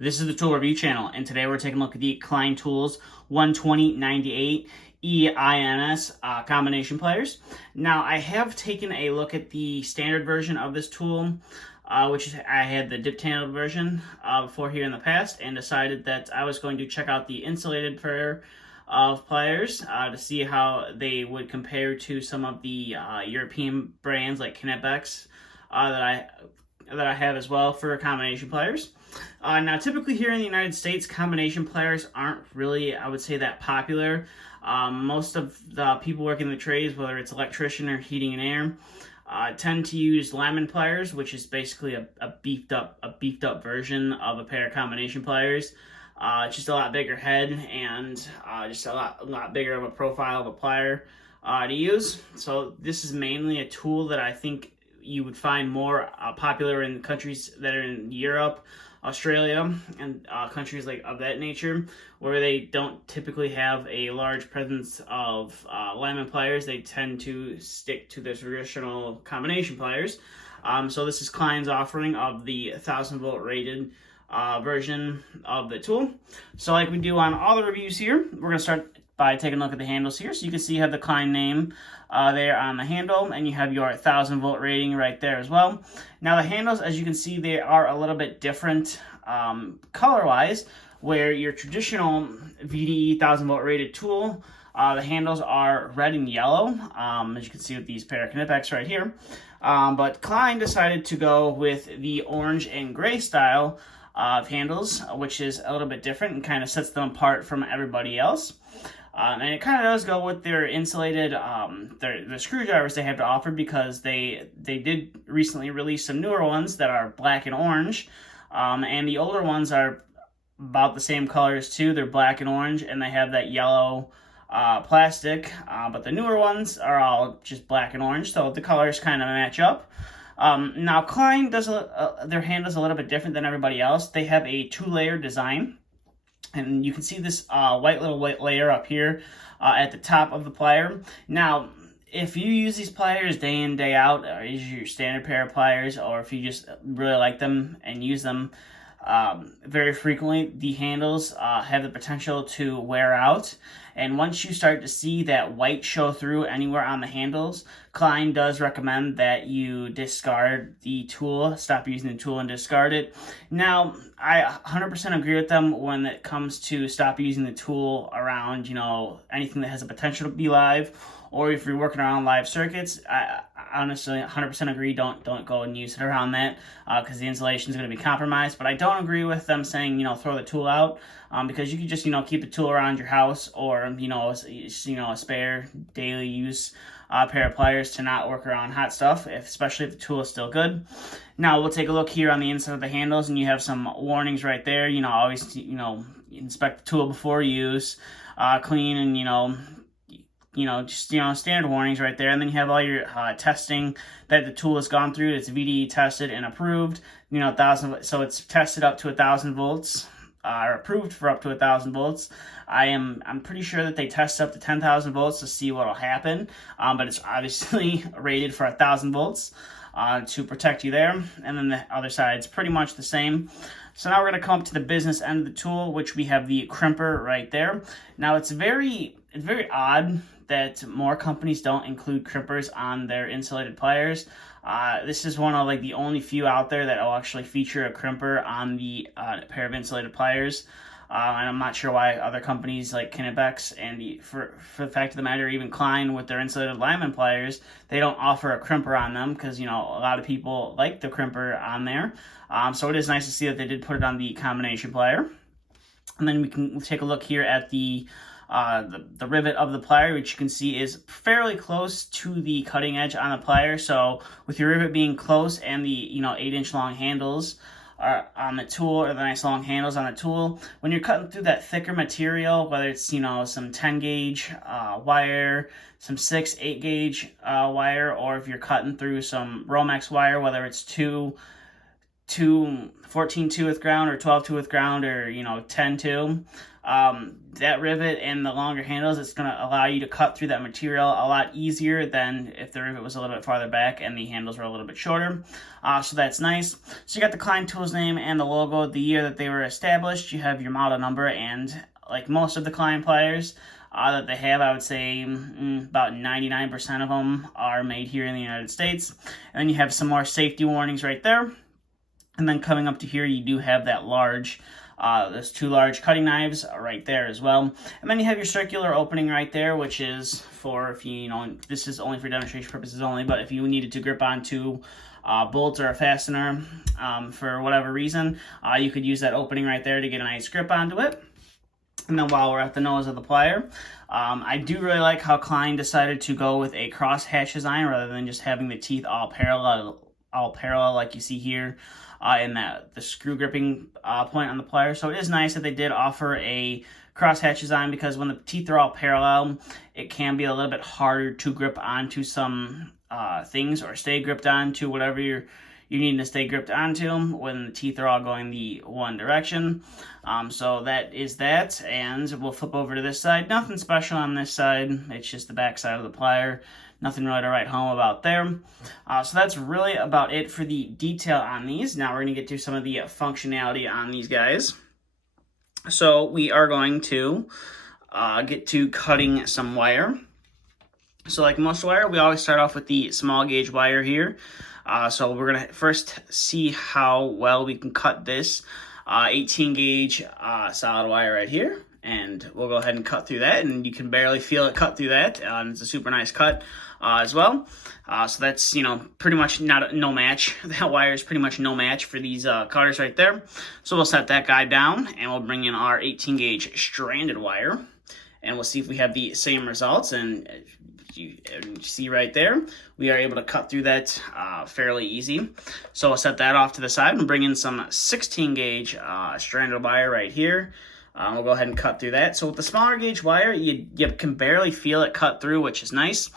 This is the tool review channel, and today we're taking a look at the Klein Tools 12098EINS combination pliers. Now, I have taken a look at the standard version of this tool, which I had the dip-handled version before here in the past, and decided that I was going to check out the insulated pair of pliers to see how they would compare to some of the European brands like Knipex that I have as well for combination pliers. Now, typically here in the United States, combination pliers aren't really, I would say, that popular. Most of the people working in the trades, whether it's electrician or heating and air, tend to use Lyman pliers, which is basically a beefed up version of a pair of combination pliers. It's just a lot bigger head and just a lot bigger of a profile of a plier to use. So this is mainly a tool that I think you would find more popular in countries that are in Europe, Australia, and countries like of that nature, where they don't typically have a large presence of Lyman pliers. They tend to stick to the traditional combination pliers. So this is Klein's offering of the 1000-volt rated version of the tool. So like we do on all the reviews here, we're going to start by taking a look at the handles here. So you can see you have the Klein name there on the handle, and you have your 1000-volt rating right there as well. Now the handles, as you can see, they are a little bit different color-wise, where your traditional VDE 1000-volt rated tool, the handles are red and yellow, as you can see with these pair of Knipex right here. But Klein decided to go with the orange and gray style of handles, which is a little bit different and kind of sets them apart from everybody else. And it kind of does go with their insulated, the screwdrivers they have to offer, because they did recently release some newer ones that are black and orange, and the older ones are about the same colors too. They're black and orange, and they have that yellow plastic, but the newer ones are all just black and orange, so the colors kind of match up. Now Klein does their handles a little bit different than everybody else. They have a two-layer design. And you can see this white layer up here at the top of the plier. Now, if you use these pliers day in, day out, or use your standard pair of pliers, or if you just really like them and use them very frequently, the handles have the potential to wear out. And once you start to see that white show through anywhere on the handles, Klein does recommend that you discard the tool, stop using the tool and discard it. Now, I 100% agree with them when it comes to stop using the tool around, anything that has a potential to be live, or if you're working around live circuits. I honestly 100% agree, don't go and use it around that, because the insulation is going to be compromised. But I don't agree with them saying, throw the tool out, because you can just, keep the tool around your house, or, a spare daily use pair of pliers to not work around hot stuff, especially if the tool is still good. Now we'll take a look here on the inside of the handles, and you have some warnings right there. Always, inspect the tool before use, clean, and, standard warnings right there. And then you have all your testing that the tool has gone through. It's VDE tested and approved. 1000, so it's tested up to 1000 volts. Are approved for up to 1000 volts. I'm pretty sure that they test up to 10,000 volts to see what will happen, but it's obviously rated for 1000 volts to protect you there. And then the other side's pretty much the same. So now we're going to come up to the business end of the tool, which we have the crimper right there. Now it's very odd that more companies don't include crimpers on their insulated pliers. This is one of the only few out there that will actually feature a crimper on the pair of insulated pliers. And I'm not sure why other companies like Knipex and for the fact of the matter, even Klein with their insulated Lyman pliers, they don't offer a crimper on them, because a lot of people like the crimper on there. So it is nice to see that they did put it on the combination plier. And then we can take a look here at the rivet of the plier, which you can see is fairly close to the cutting edge on the plier. So with your rivet being close and the 8-inch long handles on the tool, or the nice long handles on the tool, when you're cutting through that thicker material, whether it's some 10 gauge wire, some 6-8 gauge wire, or if you're cutting through some Romex wire, whether it's 2 14-2 with ground, or 12-2 with ground, or 10-2, that rivet and the longer handles, it's going to allow you to cut through that material a lot easier than if the rivet was a little bit farther back and the handles were a little bit shorter. So that's nice. So you got the Klein Tools name and the logo, the year that they were established. You have your model number, and like most of the Klein pliers that they have, I would say about 99% of them are made here in the United States. And then you have some more safety warnings right there. And then coming up to here, you do have that large, those two large cutting knives right there as well. And then you have your circular opening right there, which is for, if this is only for demonstration purposes only, but if you needed to grip onto bolt or a fastener for whatever reason, you could use that opening right there to get a nice grip onto it. And then while we're at the nose of the plier, I do really like how Klein decided to go with a cross hatch design rather than just having the teeth all parallel like you see here in the screw gripping point on the plier. So it is nice that they did offer a cross hatch design, because when the teeth are all parallel, it can be a little bit harder to grip onto some things, or stay gripped onto whatever you're needing to stay gripped onto when the teeth are all going the one direction. So that is that, and we'll flip over to this side. Nothing special on this side, it's just the back side of the plier. Nothing really to write home about there. So that's really about it for the detail on these. Now we're going to get to some of the functionality on these guys. So we are going to get to cutting some wire. So like most wire, we always start off with the small gauge wire here. So we're going to first see how well we can cut this 18 gauge solid wire right here. And we'll go ahead and cut through that, and you can barely feel it cut through that. And it's a super nice cut as well. So that's, pretty much no match. That wire is pretty much no match for these cutters right there. So we'll set that guy down, and we'll bring in our 18 gauge stranded wire, and we'll see if we have the same results. And you see right there, we are able to cut through that fairly easy. So we'll set that off to the side and bring in some 16 gauge stranded wire right here. We'll go ahead and cut through that. So with the smaller gauge wire, you can barely feel it cut through, which is nice.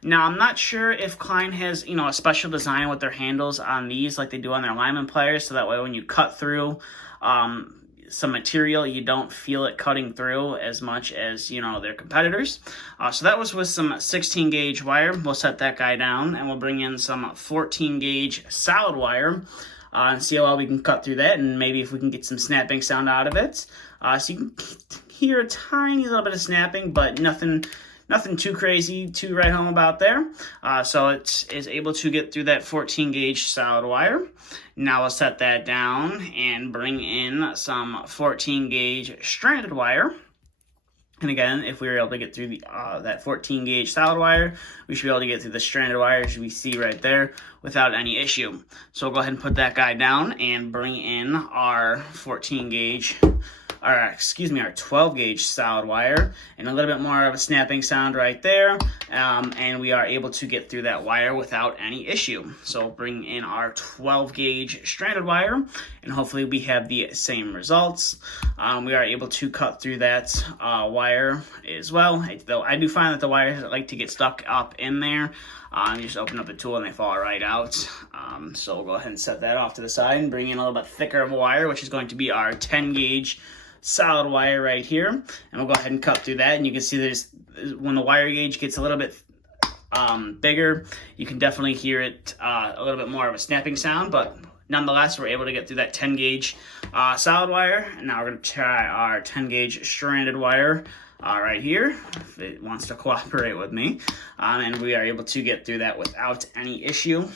Now, I'm not sure if Klein has, a special design with their handles on these like they do on their lineman pliers, so that way when you cut through some material, you don't feel it cutting through as much as, their competitors. So that was with some 16 gauge wire. We'll set that guy down, and we'll bring in some 14 gauge solid wire. And see how well we can cut through that, and maybe if we can get some snapping sound out of it. So you can hear a tiny little bit of snapping, but nothing too crazy to write home about there. So it is able to get through that 14 gauge solid wire. Now we'll set that down and bring in some 14 gauge stranded wire. And again, if we were able to get through that 14 gauge solid wire, we should be able to get through the stranded wire, as we see right there, without any issue. So we'll go ahead and put that guy down and bring in our 14 gauge, our 12 gauge solid wire, and a little bit more of a snapping sound right there. And we are able to get through that wire without any issue. So we'll bring in our 12 gauge stranded wire, and hopefully we have the same results. We are able to cut through that wire as well. Though I do find that the wires like to get stuck up in there. You just open up the tool and they fall right out. So we'll go ahead and set that off to the side and bring in a little bit thicker of a wire, which is going to be our 10 gauge solid wire right here. And we'll go ahead and cut through that. And you can see there's, when the wire gauge gets a little bit bigger, you can definitely hear it a little bit more of a snapping sound, but nonetheless, we're able to get through that 10 gauge solid wire. And now we're going to try our 10 gauge stranded wire right here, if it wants to cooperate with me. And we are able to get through that without any issue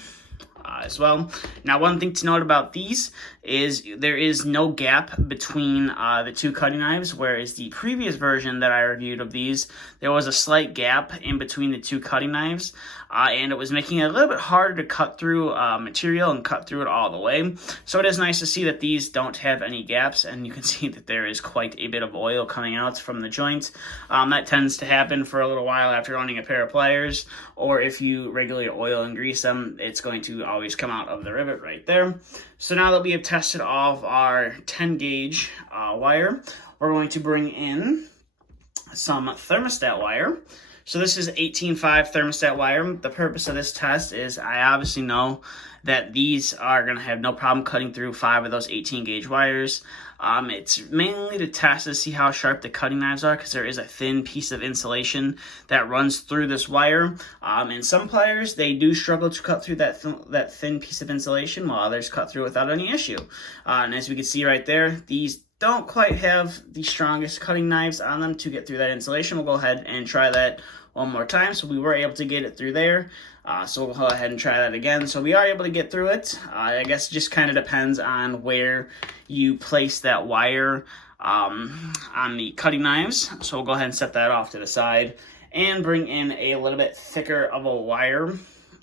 as well. Now, one thing to note about these is there is no gap between the two cutting knives, whereas the previous version that I reviewed of these, there was a slight gap in between the two cutting knives, and it was making it a little bit harder to cut through material and cut through it all the way. So it is nice to see that these don't have any gaps, and you can see that there is quite a bit of oil coming out from the joints. That tends to happen for a little while after running a pair of pliers, or if you regularly oil and grease them, it's going to always come out of the rivet right there. So now that we have tested all of our 10 gauge wire, we're going to bring in some thermostat wire. So this is 18.5 thermostat wire. The purpose of this test is I obviously know that these are going to have no problem cutting through 5 of those 18 gauge wires. It's mainly to test to see how sharp the cutting knives are, because there is a thin piece of insulation that runs through this wire. And some pliers, they do struggle to cut through that thin piece of insulation, while others cut through without any issue. And as we can see right there, these don't quite have the strongest cutting knives on them to get through that insulation. We'll go ahead and try that one more time. So we were able to get it through there. So we'll go ahead and try that again. So we are able to get through it. I guess it just kind of depends on where you place that wire on the cutting knives. So we'll go ahead and set that off to the side and bring in a little bit thicker of a wire,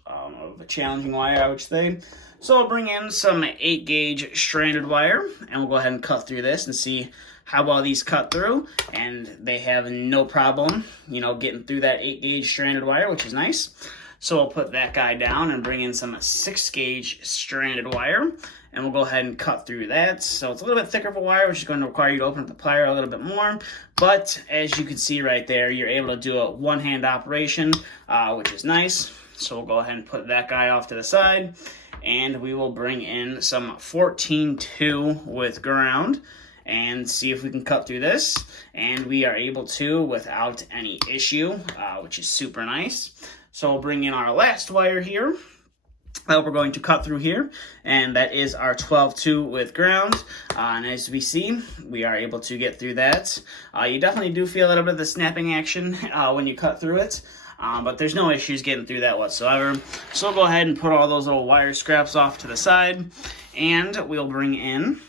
of a challenging wire, I would say. So we'll bring in some 8 gauge stranded wire, and we'll go ahead and cut through this and see how well these cut through. And they have no problem, getting through that 8 gauge stranded wire, which is nice. So we'll put that guy down and bring in some 6 gauge stranded wire, and we'll go ahead and cut through that. So it's a little bit thicker of a wire, which is going to require you to open up the plier a little bit more. But as you can see right there, you're able to do a one-hand operation, which is nice. So we'll go ahead and put that guy off to the side, and we will bring in some 14.2 with ground and see if we can cut through this. And we are able to without any issue, which is super nice. So we'll bring in our last wire here that we're going to cut through here, and that is our 12.2 with ground. And as we see, we are able to get through that. You definitely do feel a little bit of the snapping action when you cut through it. But there's no issues getting through that whatsoever. So we'll go ahead and put all those little wire scraps off to the side, and we'll bring in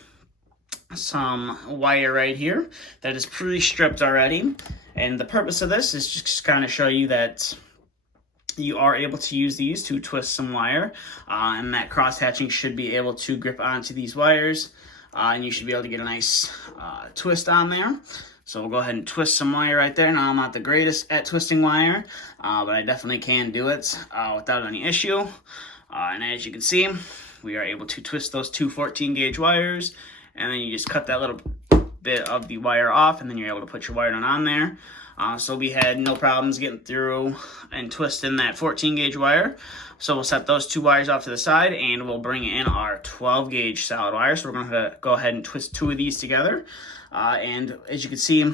some wire right here that is pre-stripped already. And the purpose of this is just kind of show you that you are able to use these to twist some wire, and that cross hatching should be able to grip onto these wires, and you should be able to get a nice twist on there. So we'll go ahead and twist some wire right there. Now, I'm not the greatest at twisting wire, but I definitely can do it without any issue. And as you can see, we are able to twist those two 14 gauge wires, and then you just cut that little bit of the wire off, and then you're able to put your wire on there. So we had no problems getting through and twisting that 14 gauge wire. So we'll set those 2 wires off to the side, and we'll bring in our 12 gauge solid wire. So we're going to go ahead and twist 2 of these together. And as you can see,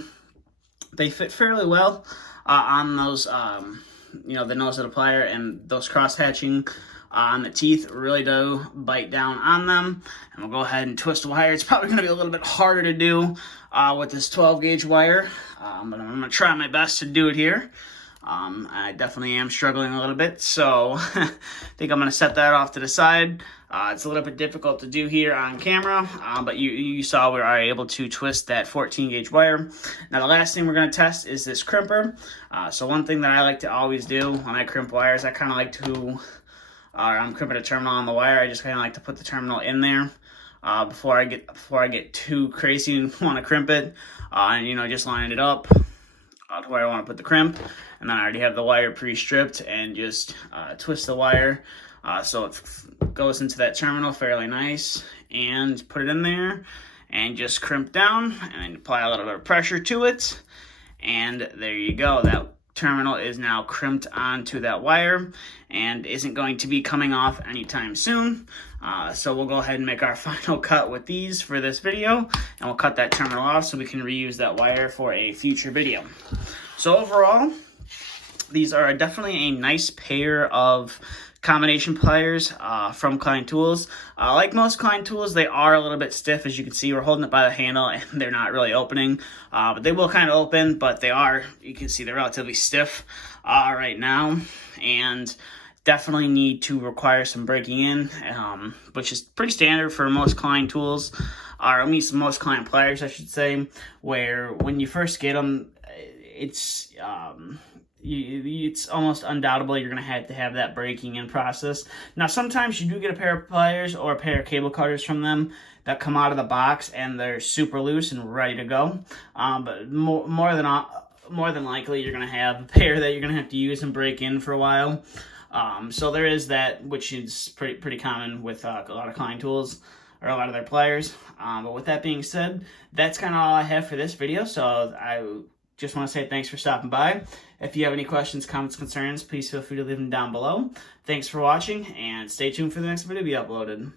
they fit fairly well on those, the nose of the plier, and those cross hatching on the teeth really do bite down on them. And we'll go ahead and twist the wire. It's probably going to be a little bit harder to do with this 12 gauge wire, but I'm going to try my best to do it here. I definitely am struggling a little bit, so I think I'm going to set that off to the side. It's a little bit difficult to do here on camera, but you saw we are able to twist that 14 gauge wire. Now the last thing we're going to test is this crimper. So one thing that I like to always do when I crimp wires, I kind of like to, I'm crimping a terminal on the wire, I just kind of like to put the terminal in there before I get too crazy and want to crimp it, and just line it up to where I want to put the crimp. And then I already have the wire pre-stripped, and just twist the wire so it goes into that terminal fairly nice, and put it in there and just crimp down and apply a little bit of pressure to it, and there you go. That terminal is now crimped onto that wire and isn't going to be coming off anytime soon. So we'll go ahead and make our final cut with these for this video, and we'll cut that terminal off so we can reuse that wire for a future video. So overall, these are definitely a nice pair of combination pliers from Klein Tools. Like most Klein Tools, they are a little bit stiff. As you can see, we're holding it by the handle, and they're not really opening. But they will kind of open, but they are, you can see they're relatively stiff right now, and definitely need to require some breaking in, which is pretty standard for most Klein Tools, or at least most Klein pliers, I should say, where when you first get them, it's almost undoubtable you're going to have that breaking in process. Now, sometimes you do get a pair of pliers or a pair of cable cutters from them that come out of the box and they're super loose and ready to go. But more than likely, you're going to have a pair that you're going to have to use and break in for a while. So there is that, which is pretty common with a lot of Klein Tools, or a lot of their pliers. But with that being said, that's kind of all I have for this video. So just want to say thanks for stopping by. If you have any questions, comments, concerns, please feel free to leave them down below. Thanks for watching, and stay tuned for the next video to be uploaded.